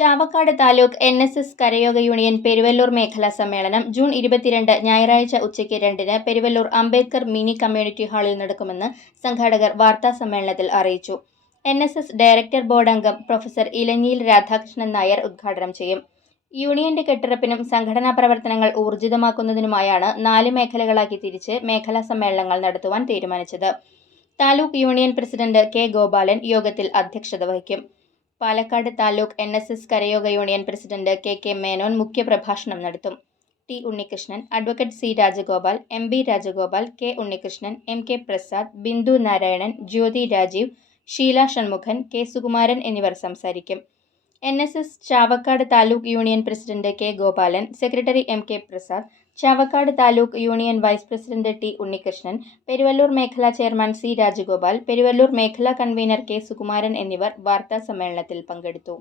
Chavakkad taluk N S S കരയോഗ union Peruvallur മേഖലാ സമ്മേളനം June ഇരുപത്തിരണ്ട് ഞായറാഴ്ച ഉച്ചയ്ക്ക് രണ്ടിന് പെരുവല്ലൂർ അംബേദ്കർ മിനി കമ്മ്യൂണിറ്റി ഹാളിൽ നടക്കുമെന്ന് സംഘാടകർ വാർത്താ സമ്മേളനത്തിൽ അറിയിച്ചു. N S S director board അംഗം പ്രൊഫസർ ഇലഞ്ഞിയിൽ രാധാകൃഷ്ണൻ നായർ ഉദ്ഘാടനം ചെയ്യും. യൂണിയന്റെ കെട്ടിടപ്പിനും സംഘടനാ പ്രവർത്തനങ്ങൾ ഊർജിതമാക്കുന്നതിനുമായാണ് നാല് മേഖലകളാക്കി തിരിച്ച് മേഖലാ സമ്മേളനങ്ങൾ നടത്തുവാൻ തീരുമാനിച്ചത്. Taluk union president K Gopalan യോഗത്തിൽ അധ്യക്ഷത വഹിക്കും. Palakkad taluk N S S കരയോഗ union president K K Menon മുഖ്യപ്രഭാഷണം നടത്തും. T Unnikrishnan advocate C Rajagopal M B Rajagopal K Unnikrishnan M K Prasad Bindu Narayanan Jyothi Rajeev Sheela Shanmukhan K Sukumaran എന്നിവർ സംസാരിക്കും. N S S Chavakkad taluk union president K Gopalan secretary M K Prasad Chavakkad taluk union vice president T Unnikrishnan Peruvallur മേഖലാ chairman C Rajagopal Peruvallur മേഖലാ convener K Sukumaran എന്നിവർ വാർത്താ സമ്മേളനത്തിൽ പങ്കെടുത്തു.